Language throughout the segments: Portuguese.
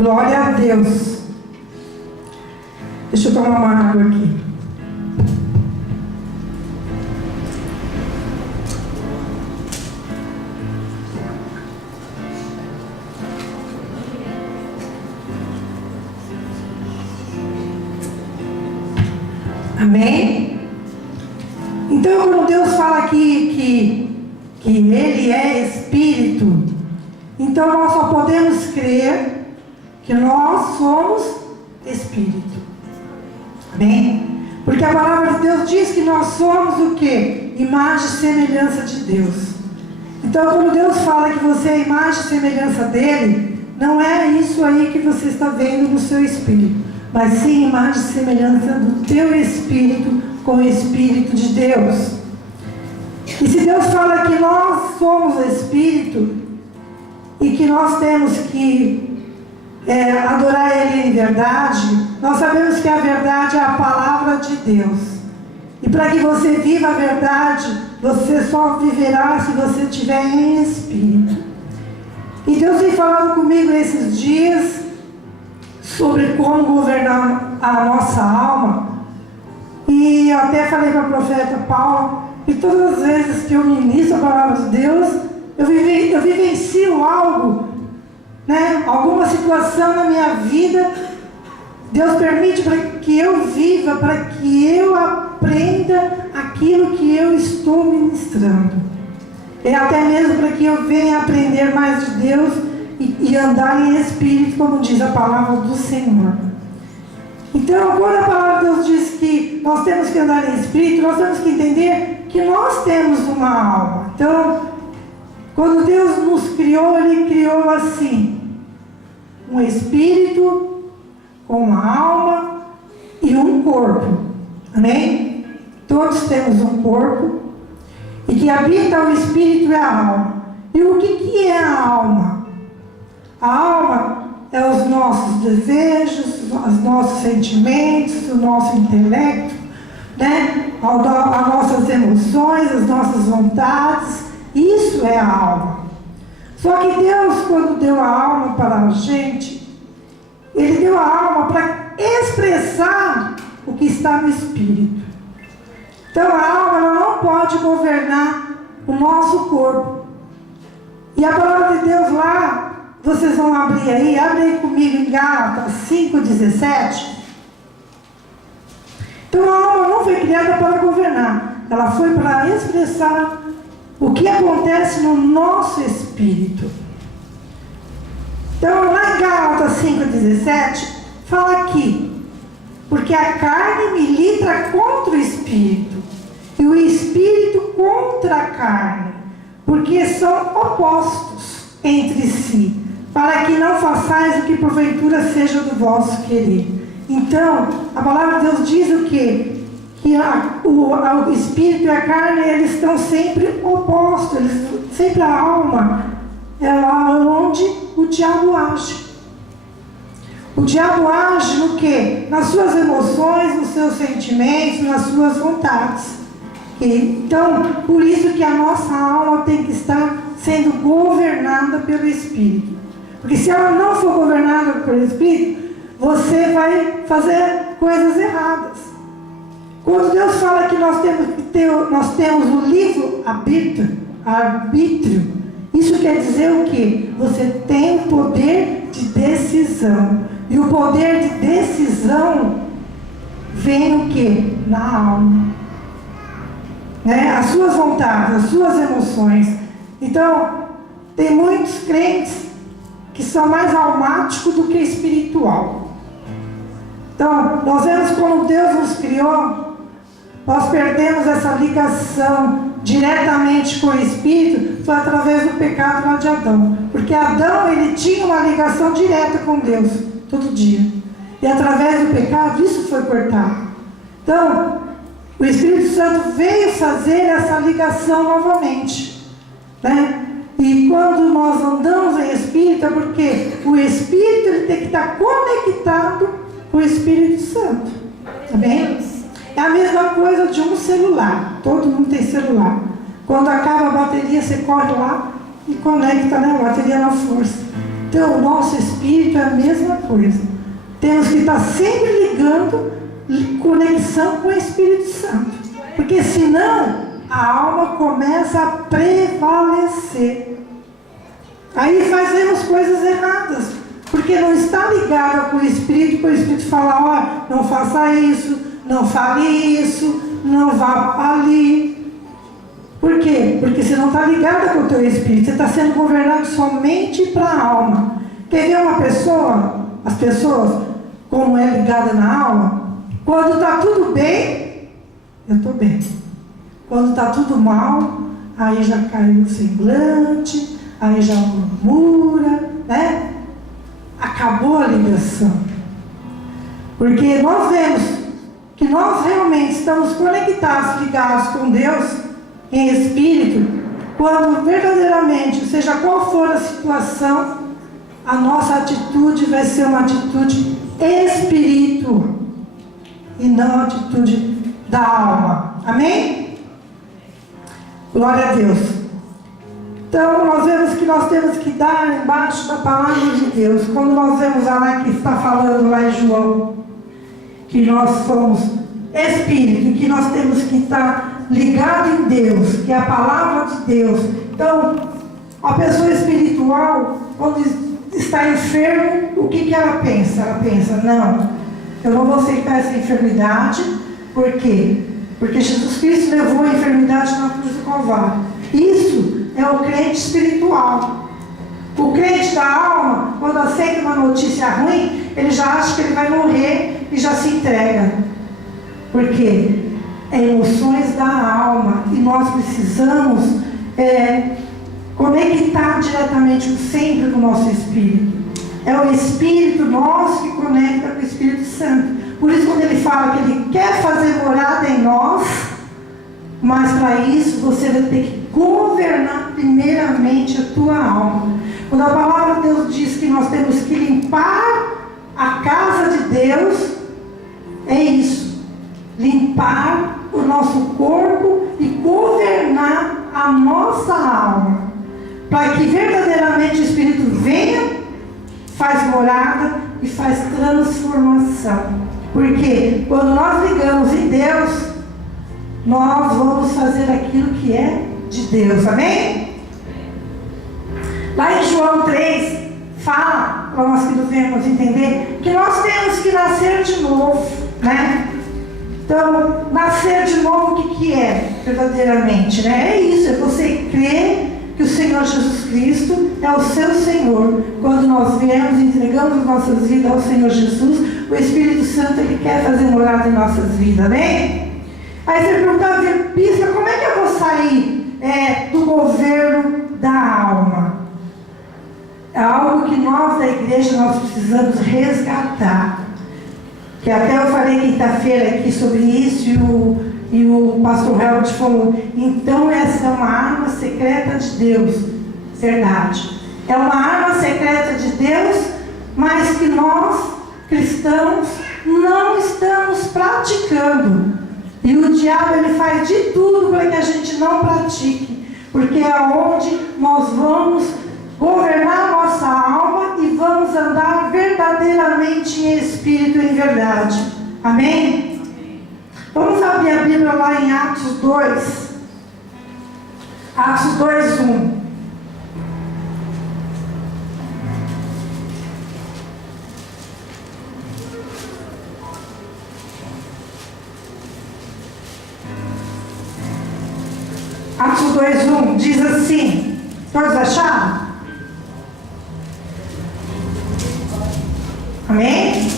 Glória a Deus. Deixa eu tomar uma água aqui. Amém? Então, quando Deus fala aqui que Ele é Espírito, então nós só podemos crer que nós somos Espírito. Amém? Porque a palavra de Deus diz que nós somos o quê? Imagem e semelhança de Deus. Então, quando Deus fala que você é imagem e semelhança dEle, não é isso aí que você está vendo no seu espírito, mas sim imagem e semelhança do teu espírito com o Espírito de Deus. E se Deus fala que nós somos Espírito e que nós temos que adorar Ele em verdade, nós sabemos que a verdade é a palavra de Deus. E para que você viva a verdade, você só viverá se você estiver em Espírito. E Deus vem falando comigo esses dias sobre como governar a nossa alma. E eu até falei para a profeta Paula, e todas as vezes que eu ministro a palavra de Deus, eu vivencio algo, né? Alguma situação na minha vida, Deus permite para que eu viva, para que eu aprenda aquilo que eu estou ministrando. E até mesmo para que eu venha aprender mais de Deus e andar em Espírito, como diz a palavra do Senhor. Então, quando a palavra de Deus diz que nós temos que andar em Espírito, nós temos que entender que nós temos uma alma. Então, quando Deus nos criou, Ele criou assim: um Espírito, com uma alma e um corpo. Amém? Todos temos um corpo, e que habita o Espírito é a alma. E o que é a alma? A alma é os nossos desejos, os nossos sentimentos, o nosso intelecto, né? As nossas emoções, as nossas vontades. Isso é a alma. Só que Deus, quando deu a alma para a gente, Ele deu a alma para expressar o que está no Espírito. Então a alma ela não pode governar o nosso corpo. E a palavra de Deus lá, vocês vão abrir aí, abre aí comigo em Gálatas 5,17. Então a alma não foi criada para governar, ela foi para expressar o que acontece no nosso espírito. Então lá em Gálatas 5,17 fala aqui: porque a carne milita contra o espírito e o espírito contra a carne, porque são opostos entre si, para que não façais o que porventura seja do vosso querer. Então, a palavra de Deus diz o quê? Que o espírito e a carne, eles estão sempre opostos, sempre a alma é lá onde o diabo age. O diabo age no quê? Nas suas emoções, nos seus sentimentos, nas suas vontades. Então, por isso que a nossa alma tem que estar sendo governada pelo Espírito. Porque se ela não for governada pelo Espírito, você vai fazer coisas erradas. Quando Deus fala que nós temos o livre arbítrio, isso quer dizer o quê? Você tem o poder de decisão. E o poder de decisão vem o quê? Na alma. Né? As suas vontades, as suas emoções. Então, tem muitos crentes que são mais almáticos do que espiritual. Então, nós vemos quando Deus nos criou, nós perdemos essa ligação diretamente com o Espírito, foi através do pecado lá de Adão. Porque Adão, ele tinha uma ligação direta com Deus, todo dia. E através do pecado, isso foi cortado. Então, o Espírito Santo veio fazer essa ligação novamente. Né? E quando nós andamos em Espírito, é porque o Espírito ele tem que estar conectado com o Espírito Santo. Tá bem? É a mesma coisa de um celular. Todo mundo tem celular. Quando acaba a bateria, você corre lá e conecta, né, a bateria na força. Então, o nosso espírito é a mesma coisa. Temos que estar sempre ligando conexão com o Espírito Santo. Porque senão, a alma começa a prevalecer. Aí fazemos coisas erradas. Porque não está ligada com o Espírito, para o Espírito falar, ó, não faça isso, não fale isso, não vá ali. Por quê? Porque você não está ligada com o teu Espírito, você está sendo governado somente para a alma. Quer ver uma pessoa, as pessoas, como é ligada na alma? Quando está tudo bem, eu estou bem. Quando está tudo mal, aí já cai o semblante, aí já murmura, né? Acabou a ligação. Porque nós vemos que nós realmente estamos conectados, ligados com Deus em espírito, quando verdadeiramente, seja qual for a situação, a nossa atitude vai ser uma atitude espírito e não a atitude da alma. Amém? Glória a Deus. Então, nós vemos que nós temos que dar embaixo da palavra de Deus. Quando nós vemos lá que está falando lá em João, que nós somos espírito, que nós temos que estar ligado em Deus, que é a palavra de Deus. Então, a pessoa espiritual, quando está enferma, o que ela pensa? Ela pensa, não, eu não vou aceitar essa enfermidade. Por quê? Porque Jesus Cristo levou a enfermidade na cruz do Calvário. Isso é o crente espiritual. O crente da alma, quando aceita uma notícia ruim, ele já acha que ele vai morrer e já se entrega. Por quê? É emoções da alma. E nós precisamos conectar diretamente sempre com o nosso espírito. É o Espírito nosso que conecta com o Espírito Santo. Por isso, quando ele fala que ele quer fazer morada em nós, mas para isso você vai ter que governar primeiramente a tua alma. Quando a palavra de Deus diz que nós temos que limpar a casa de Deus, é isso. Limpar o nosso corpo e governar a nossa alma. Para que verdadeiramente o Espírito venha, faz morada e faz transformação. Porque quando nós ligamos em Deus, nós vamos fazer aquilo que é de Deus. Amém? Lá em João 3, fala, para nós que não venhamos entender, que nós temos que nascer de novo, né? Então, nascer de novo, o que é verdadeiramente, né? É isso, é você crer que o Senhor Jesus Cristo é o seu Senhor. Quando nós viemos e entregamos nossas vidas ao Senhor Jesus, o Espírito Santo, Ele quer fazer morada em nossas vidas, amém? Aí você perguntava, bispa, como é que eu vou sair do governo da alma? É algo que nós da igreja nós precisamos resgatar. Que até eu falei quinta-feira aqui sobre isso e o pastor Helmut falou, então essa é uma arma secreta de Deus. Verdade. É uma arma secreta de Deus, mas que nós, cristãos, não estamos praticando. E o diabo, ele faz de tudo para que a gente não pratique. Porque é onde nós vamos governar a nossa alma e vamos andar verdadeiramente em espírito e em verdade. Amém? Vamos abrir a Bíblia lá em Atos 2. Atos 2, 1. Atos 2, 1 diz assim, todos acharam? Amém?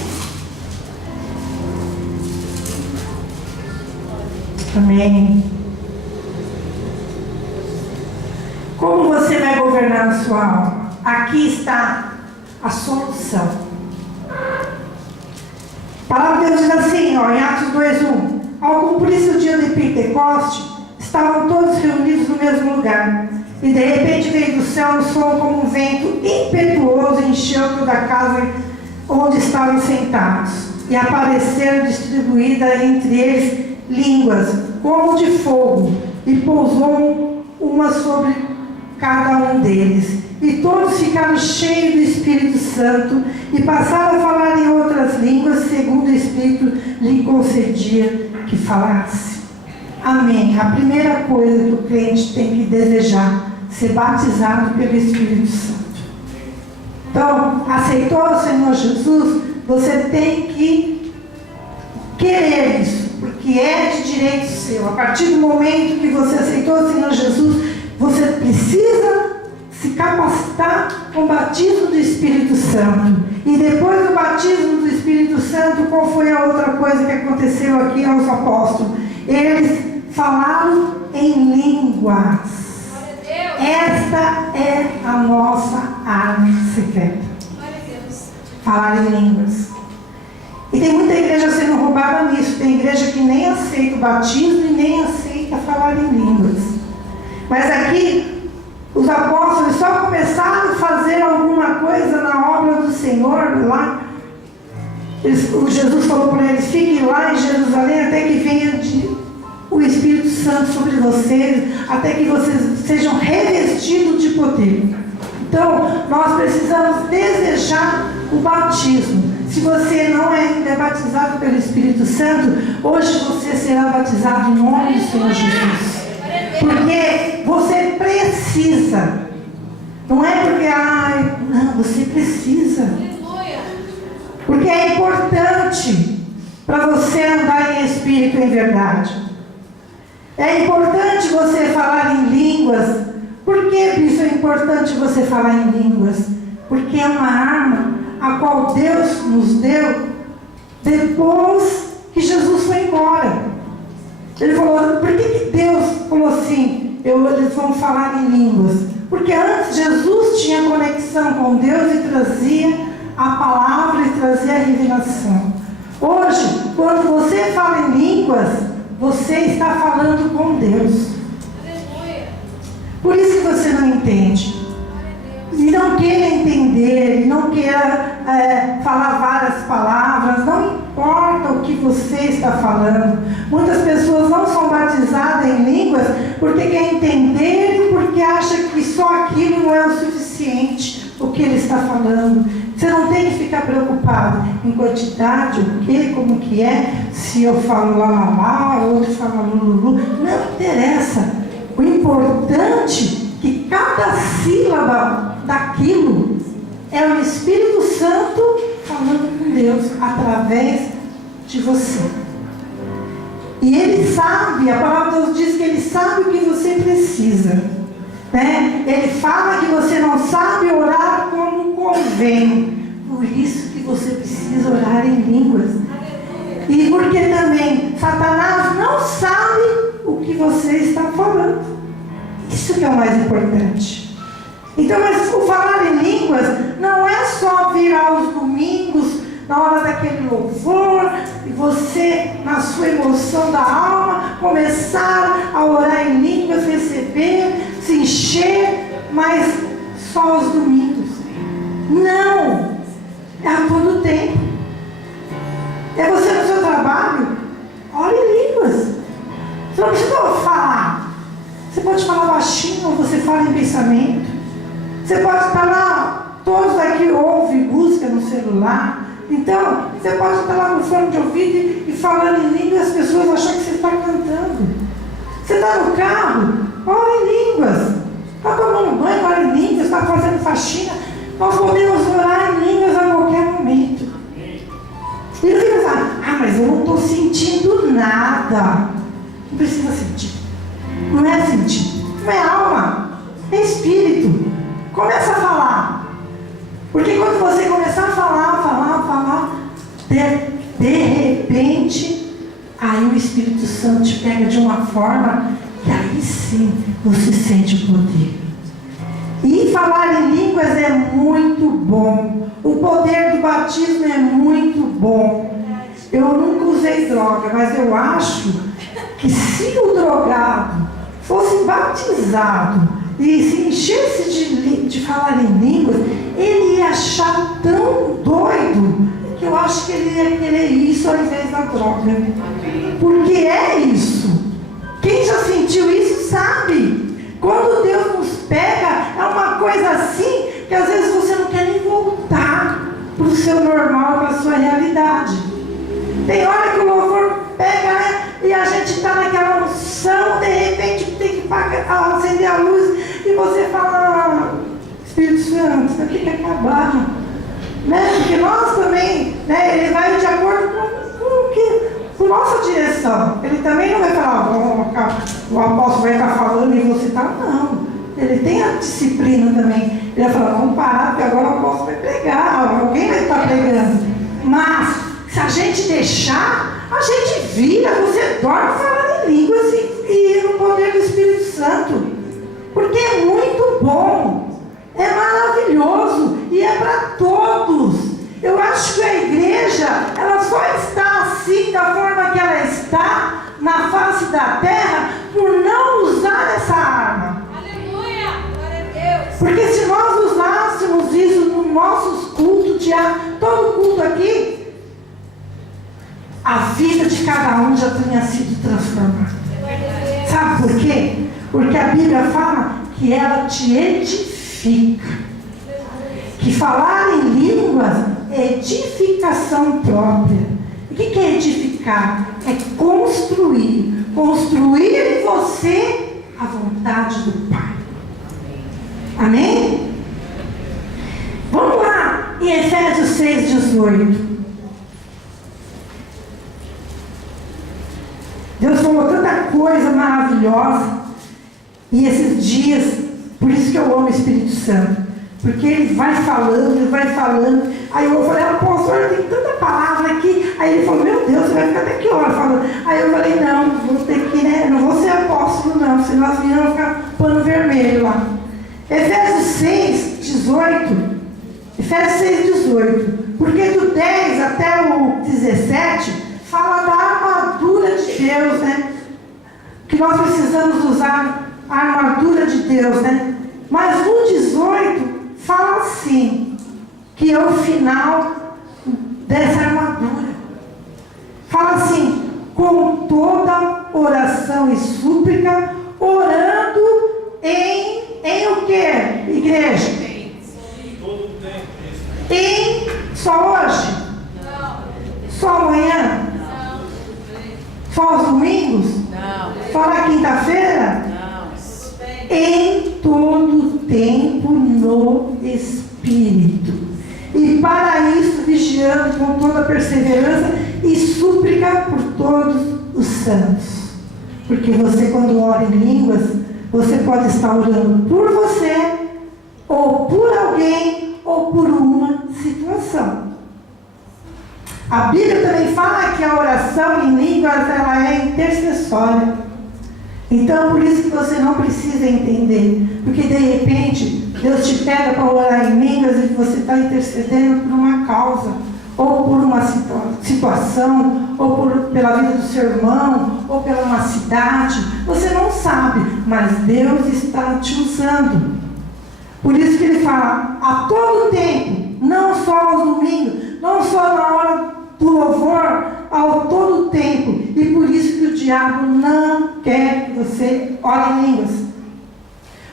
Amém. Como você vai governar a sua alma? Aqui está a solução. A palavra de Deus diz assim, ó, em Atos 2:1. Ao cumprir-se o dia de Pentecoste, estavam todos reunidos no mesmo lugar. E de repente veio do céu um som como um vento impetuoso e encheu toda a casa onde estavam sentados. E apareceram distribuídas entre eles línguas como de fogo, e pousou uma sobre cada um deles. E todos ficaram cheios do Espírito Santo e passaram a falar em outras línguas, segundo o Espírito lhe concedia que falasse. Amém. A primeira coisa que o crente tem que desejar, ser batizado pelo Espírito Santo. Então, aceitou o Senhor Jesus, você tem que querer isso, porque é de direito seu. A partir do momento que você aceitou o Senhor Jesus, você precisa se capacitar com o batismo do Espírito Santo. E depois do batismo do Espírito Santo, qual foi a outra coisa que aconteceu aqui aos apóstolos? Eles falaram em línguas. Esta é a nossa arma secreta. Falar em línguas. E tem muita igreja sendo roubada nisso. Tem igreja que nem aceita o batismo e nem aceita falar em línguas. Mas aqui os apóstolos só começaram a fazer alguma coisa na obra do Senhor lá. Jesus falou para eles: fiquem lá em Jerusalém até que venha o Espírito Santo sobre vocês, até que vocês sejam revestidos de poder. Então, nós precisamos desejar o batismo. Se você não ainda é batizado pelo Espírito Santo, hoje você será batizado em nome do Senhor Jesus. Porque você precisa. Não é porque, não, você precisa. Porque é importante para você andar em espírito em verdade. É importante você falar em línguas. Por que isso é importante você falar em línguas? Porque é uma arma a qual Deus nos deu depois que Jesus foi embora. Ele falou: por que Deus falou assim? Eles vão falar em línguas? Porque antes Jesus tinha conexão com Deus e trazia a palavra e trazia a revelação. Hoje, quando você fala em línguas, você está falando com Deus. Por isso que você não entende. E não queira entender, e não queira falar várias palavras, não importa o que você está falando. Muitas pessoas não são batizadas em línguas porque quer entender e porque acha que só aquilo não é o suficiente, o que ele está falando. Você não tem que ficar preocupado em quantidade, o que, como que é, se eu falo lá, outro fala lulu, não interessa. O importante é que cada sílaba daquilo é o Espírito Santo falando com Deus através de você. E Ele sabe, a palavra de Deus diz que Ele sabe o que você precisa, né? Ele fala que você não sabe orar como convém, por isso que você precisa orar em línguas. E porque também Satanás não sabe o que você está falando. Isso que é o mais importante. Então, mas o falar em línguas não é só vir aos domingos, na hora daquele louvor, e você, na sua emoção da alma, começar a orar em línguas, receber, se encher, mas só aos domingos. Não! É a todo tempo. É você no seu trabalho, ore em línguas. Você não precisa falar. Você pode falar baixinho, ou você fala em pensamento. Você pode estar lá, todos aqui ouvem música no celular. Então, você pode estar lá no fone de ouvido e falando em língua e as pessoas acham que você está cantando. Você está no carro, ora em línguas. Está tomando banho, ora em línguas, está fazendo faxina. Nós podemos orar em línguas a qualquer momento. E não fica assim, mas eu não estou sentindo nada. Não precisa sentir. Não é sentir, não é alma, é espírito. Começa a falar. Porque quando você começar a falar, de repente, aí o Espírito Santo te pega de uma forma que aí sim você sente o poder. E falar em línguas é muito bom. O poder do batismo é muito bom. Eu nunca usei droga, mas eu acho que se o drogado fosse batizado e se enchesse de falar em línguas, ele ia achar tão doido que eu acho que ele ia querer isso ao invés da droga. Porque é isso. Quem já sentiu isso sabe. Quando Deus nos pega, é uma coisa assim, que às vezes você não quer nem voltar para o seu normal, para a sua realidade. Tem hora que o louvor pega, né? E a gente está naquela unção, de repente tem que acender a luz, e você fala, Espírito Santo, isso tem que acabar. Né? Porque nós também, né? Ele vai de acordo com nossa direção. Ele também não vai falar, o apóstolo vai estar falando e você está, não. Ele tem a disciplina também. Ele vai falar, vamos parar, porque agora o apóstolo vai pregar, alguém vai estar pregando. Mas, se a gente deixar, a gente vira, você dorme falando em línguas e no poder do Espírito Santo. Porque é muito bom, é maravilhoso e é para todos. Eu acho que a igreja, ela só está assim, da forma que ela está, na face da terra, por não usar essa arma. Aleluia! Glória a Deus! Porque se nós usássemos isso nos nossos cultos, todo culto aqui, a vida de cada um já tinha sido transformada. Sabe por quê? Porque a Bíblia fala que ela te edifica. Que falar em línguas é edificação própria. O que é edificar? É construir. Construir em você a vontade do Pai. Amém? Vamos lá, em Efésios 6,18. Deus falou tanta coisa maravilhosa. E esses dias, por isso que eu amo o Espírito Santo. Porque ele vai falando, ele vai falando. Aí eu falei, apóstolo, tem tanta palavra aqui. Aí ele falou, meu Deus, você vai ficar até que hora falando? Aí eu falei, não, vou ter que, né? Não vou ser apóstolo, não. Senão as meninas vão ficar pano vermelho lá. Efésios 6,18. Efésios 6,18. Porque do 10 até o 17, fala da armadura de Deus, né? Que nós precisamos usar a armadura de Deus, né? Mas no 18, fala assim, que é o final dessa armadura. Fala assim, com toda oração e súplica, orando em o que, igreja? Em só hoje? Não. Só amanhã? Não. Só aos domingos? Não. Só na quinta-feira? Não. Em todo tempo no Espírito. E para isso, vigiando com toda perseverança e súplica por todos os santos. Porque você, quando ora em línguas, você pode estar orando por você, ou por alguém, ou por uma situação. A Bíblia também fala que a oração em línguas, ela é intercessória. Então, por isso que você não precisa entender. Porque, de repente, Deus te pega para orar em línguas e você está intercedendo por uma causa, ou por uma situação, ou pela vida do seu irmão, ou pela uma cidade. Você não sabe, mas Deus está te usando. Por isso que ele fala, a todo tempo, não só aos domingos, não só na hora do louvor, ao todo tempo. E por isso que o diabo não quer que você ore em línguas.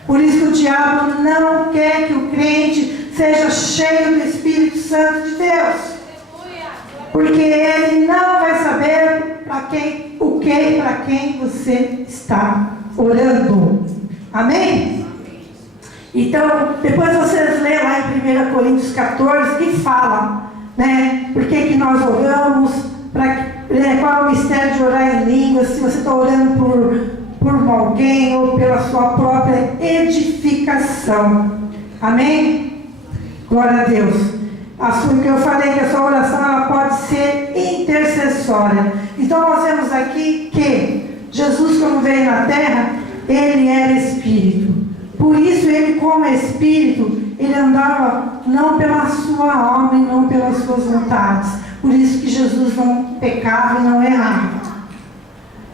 Por isso que o diabo não quer que o crente seja cheio do Espírito Santo de Deus. Porque ele não vai saber o que e para quem você está orando. Amém? Então, depois vocês lêem lá em 1 Coríntios 14, que fala, né, por que nós oramos, qual é o mistério de orar em línguas, se você está orando por alguém ou pela sua própria edificação. Amém? Glória a Deus. Que eu falei que a sua oração ela pode ser intercessória. Então nós vemos aqui que Jesus, quando veio na terra, ele era Espírito. Por isso ele, como Espírito, ele andava não pela sua alma e não pelas suas vontades. Por isso que Jesus não pecava e não errava.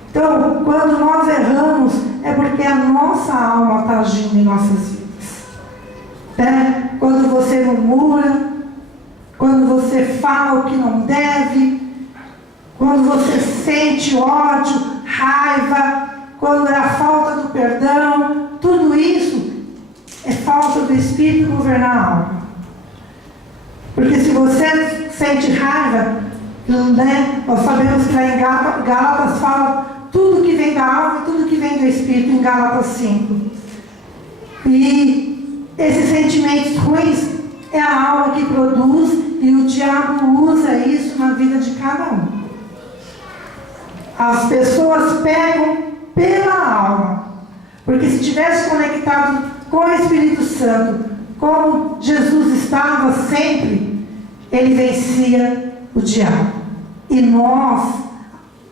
Então, quando nós erramos, é porque a nossa alma está agindo em nossas vidas. Né? Quando você murmura, quando você fala o que não deve, quando você sente ódio, raiva, quando é a falta do perdão, tudo isso é falta do Espírito governar a alma. Porque se você sente raiva, né, nós sabemos que lá em Gálatas fala tudo que vem da alma e tudo que vem do Espírito, em Gálatas 5. E esses sentimentos ruins é a alma que produz, e o diabo usa isso na vida de cada um. As pessoas pegam pela alma, porque se tivesse conectado com o Espírito Santo, como Jesus estava sempre, ele vencia o diabo. E nós,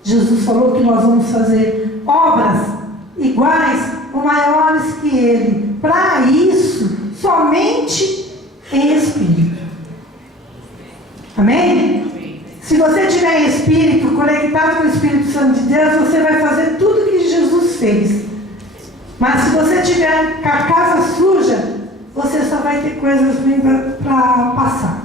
Jesus falou que nós vamos fazer obras iguais ou maiores que ele. Para isso, somente em Espírito. Amém? Se você tiver em Espírito, conectado com o Espírito Santo de Deus, você vai fazer tudo que Jesus fez. Mas se você tiver com a casa suja, você só vai ter coisas ruins para passar.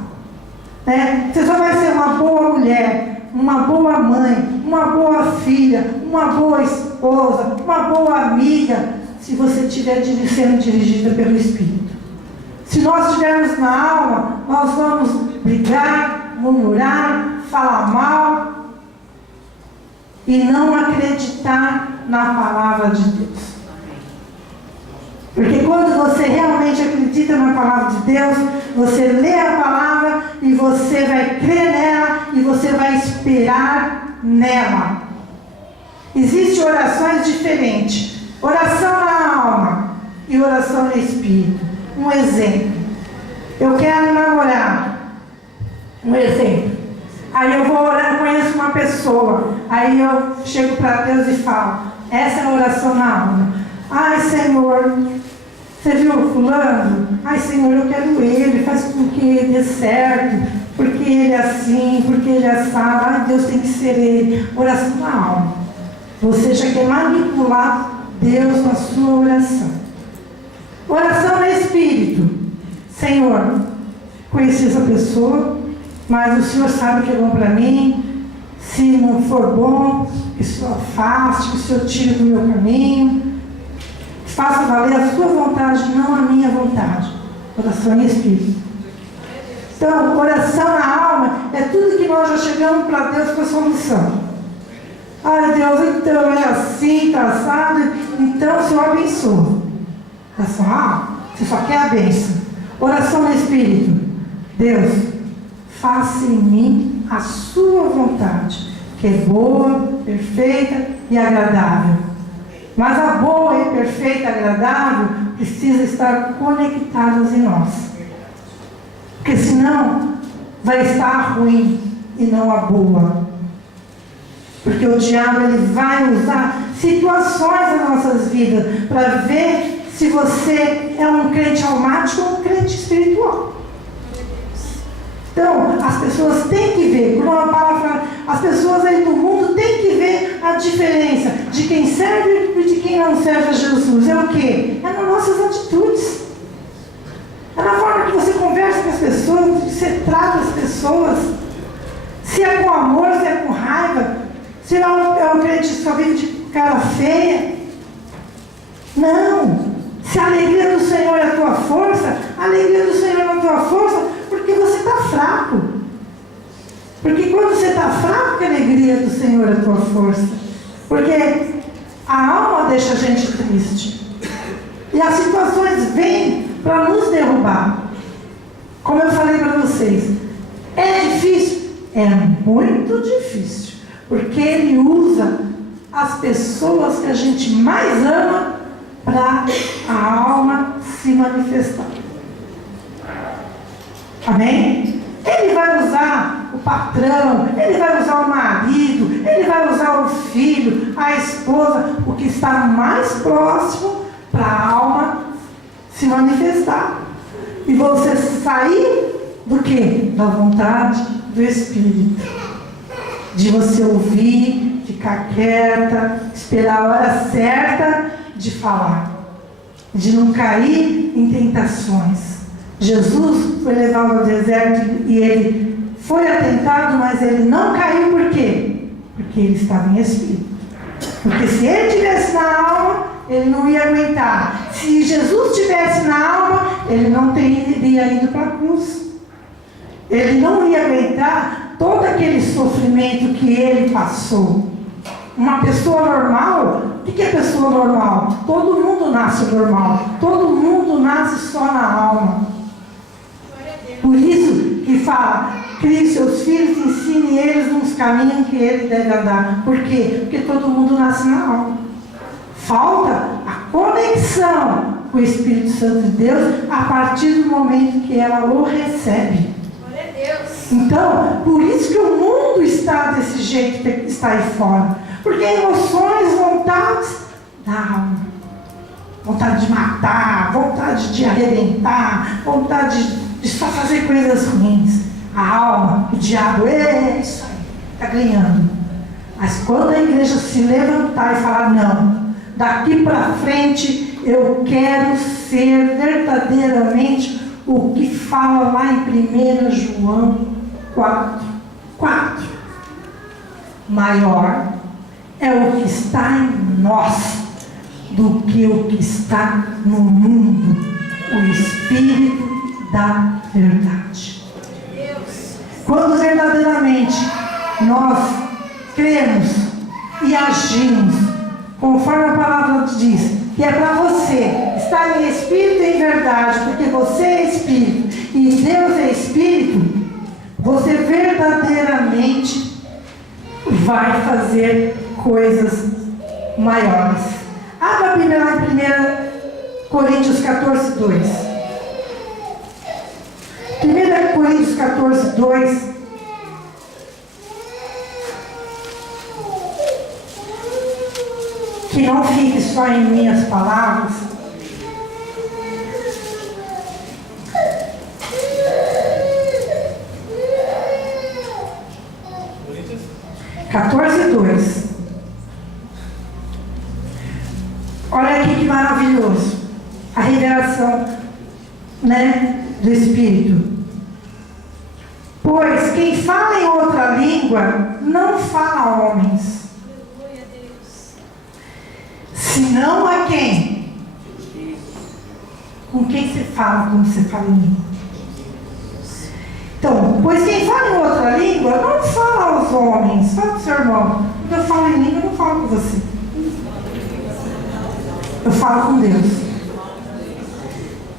Né? Você só vai ser uma boa mulher, uma boa mãe, uma boa filha, uma boa esposa, uma boa amiga, se você estiver sendo dirigida pelo Espírito. Se nós estivermos na alma, nós vamos brigar, murmurar, falar mal e não acreditar na palavra de Deus. Porque quando você realmente acredita na palavra de Deus, você lê a palavra e você vai crer nela e você vai esperar nela. Existem orações diferentes. Oração na alma e oração no Espírito. Um exemplo. Eu quero namorar. Um exemplo. Aí eu vou orar, conheço uma pessoa. Aí eu chego para Deus e falo, essa é a oração na alma. Ai, Senhor, você viu o fulano? Ai, Senhor, eu quero ele, faz com que ele dê certo, porque ele é assim, porque ele é assado. Ai, Deus tem que ser ele. Oração na alma. Você já quer manipular Deus na sua oração. Oração no Espírito. Senhor, conheci essa pessoa, mas o Senhor sabe o que é bom para mim. Se não for bom, que o Senhor afaste, que o Senhor tire do meu caminho. Faça valer a sua vontade, não a minha vontade. Oração em Espírito. Então, oração na alma é tudo que nós já chegamos para Deus com a solução. Ai, Deus, então é assim, está assado, então o Senhor abençoa. Oração na alma, você só quer a bênção. Oração no Espírito. Deus, faça em mim a sua vontade, que é boa, perfeita e agradável. Mas a boa e perfeita e agradável precisa estar conectadas em nós. Porque senão vai estar ruim e não a boa. Porque o diabo ele vai usar situações nas nossas vidas para ver se você é um crente almático ou um crente espiritual. Então, as pessoas têm que ver, como a palavra fala, as pessoas aí do mundo têm que ver a diferença de quem serve e de quem não serve a Jesus. É o quê? É nas nossas atitudes. É na forma que você conversa com as pessoas, que você trata as pessoas. Se é com amor, se é com raiva, se é um crente que só vive de cara feia. Não. Se a alegria do Senhor é a tua força, a alegria do Senhor é a tua força, porque você está fraco. Porque quando você está fraco, a alegria do Senhor é a tua força. Porque a alma deixa a gente triste. E as situações vêm para nos derrubar. Como eu falei para vocês, é difícil? É muito difícil. Porque Ele usa as pessoas que a gente mais ama para a alma se manifestar. Amém? Ele vai usar o patrão, ele vai usar o marido, ele vai usar o filho, a esposa, o que está mais próximo para a alma se manifestar. E você sair do quê? Da vontade do Espírito. De você ouvir, ficar quieta, esperar a hora certa de falar. De não cair em tentações. Jesus foi levado ao deserto e ele foi atentado, mas ele não caiu por quê? Porque ele estava em Espírito. Porque se ele estivesse na alma, ele não ia aguentar. Se Jesus estivesse na alma, ele não teria ido para a cruz. Ele não ia aguentar todo aquele sofrimento que ele passou. Uma pessoa normal, o que é pessoa normal? Todo mundo nasce normal. Todo mundo nasce só na alma. Por isso que fala, crie seus filhos, ensine eles nos caminhos que ele deve andar. Por quê? Porque todo mundo nasce na alma. Falta a conexão com o Espírito Santo de Deus a partir do momento que ela o recebe. Glória a Deus. Então, por isso que o mundo está desse jeito que está aí fora. Porque emoções, vontades da alma. Vontade de matar, vontade de arrebentar, vontade de só fazer coisas ruins. A alma, o diabo, é isso aí, está ganhando. Mas quando a igreja se levantar e falar, não, daqui para frente eu quero ser verdadeiramente o que fala lá em 1 João 4. Maior é o que está em nós do que o que está no mundo, o Espírito da verdade. Quando verdadeiramente nós cremos e agimos conforme a palavra diz, que é para você estar em Espírito e em verdade, porque você é Espírito e Deus é Espírito, você verdadeiramente vai fazer coisas maiores. Abra primeiro em 1 Coríntios 14, 2. 1 Coríntios 14, 2. Que não fique só em minhas palavras. Catorze, 2. Olha aqui que maravilhoso. A revelação, do Espírito. Pois quem fala em outra língua não fala a homens, senão a quem? Com quem você fala quando você fala em língua? Então, pois quem fala em outra língua não fala aos homens. Fala para o seu irmão. Quando eu falo em língua, eu não falo com você. Eu falo com Deus.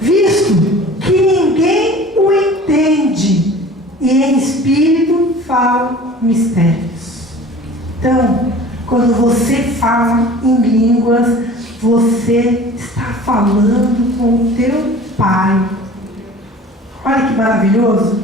Visto que ninguém o entende, e em espírito fala mistérios. Então, quando você fala em línguas, você está falando com o teu Pai. Olha que maravilhoso.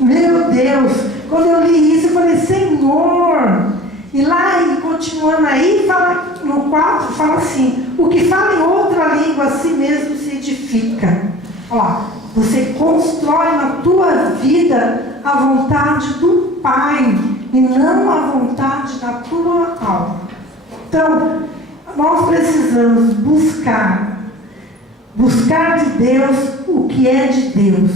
Meu Deus, quando eu li isso, eu falei, Senhor. E lá, e continuando aí, fala, no 4, fala assim, o que fala em outra língua, a si mesmo se edifica. Ó, você constrói na tua vida a vontade do Pai, e não a vontade da tua alma. Então, nós precisamos buscar de Deus o que é de Deus.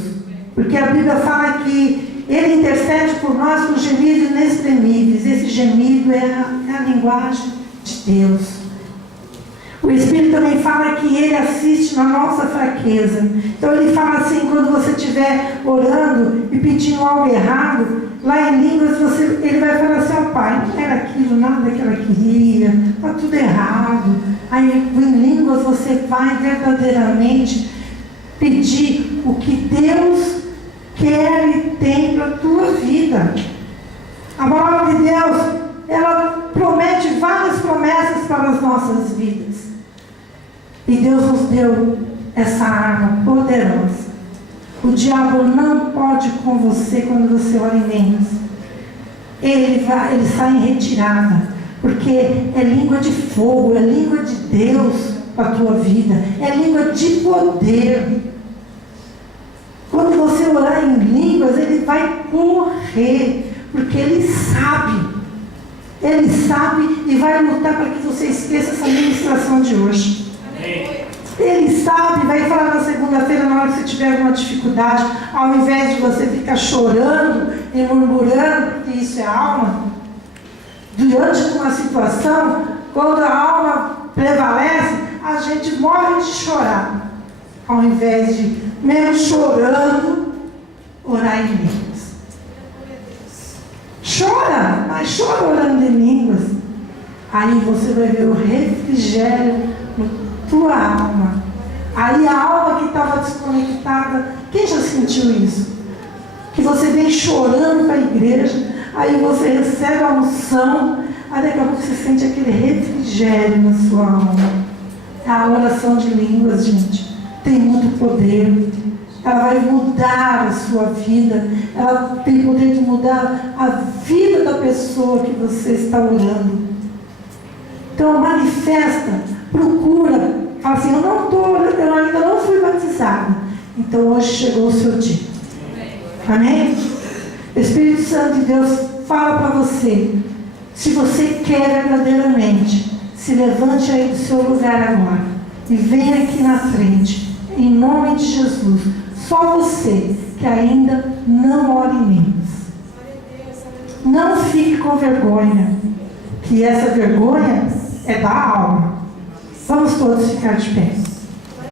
Porque a Bíblia fala que Ele intercede por nós com gemidos inexprimíveis. Esse gemido é a linguagem de Deus. O Espírito também fala que Ele assiste na nossa fraqueza. Então Ele fala assim, quando você estiver orando e pedindo algo errado, lá em línguas Ele vai falar assim, ó Pai, não era aquilo, nada que ela queria, está tudo errado. Aí em línguas você vai verdadeiramente pedir o que Deus quer e tem para a tua vida. A palavra de Deus, ela promete várias promessas para as nossas vidas. E Deus nos deu essa arma poderosa. O diabo não pode com você quando você ora em línguas. Ele sai em retirada, porque é língua de fogo, é língua de Deus para a tua vida, é língua de poder. Quando você orar em línguas, ele vai correr, porque ele sabe e vai lutar para que você esqueça essa ministração de hoje. Ele sabe, vai falar na segunda-feira, na hora que você tiver alguma dificuldade, ao invés de você ficar chorando e murmurando, porque isso é alma, diante de uma situação, quando a alma prevalece, a gente morre de chorar. Ao invés de, mesmo chorando, orar em línguas. Chora, mas chora orando em línguas. Aí você vai ver o refrigério na tua alma. Aí a alma que estava desconectada, quem já sentiu isso? Que você vem chorando para a igreja, aí você recebe a unção, aí daqui a pouco você sente aquele refrigério na sua alma. A oração de línguas, gente, tem muito poder. Ela vai mudar a sua vida. Ela tem poder de mudar a vida da pessoa que você está orando. Então manifesta, procura. Fala assim, eu ainda não fui batizada. Então hoje chegou o seu dia. Amém? O Espírito Santo de Deus fala para você. Se você quer verdadeiramente, se levante aí do seu lugar agora. E venha aqui na frente. Em nome de Jesus. Só você que ainda não ora em línguas. Não fique com vergonha. Que essa vergonha é da alma. Vamos todos ficar de pé.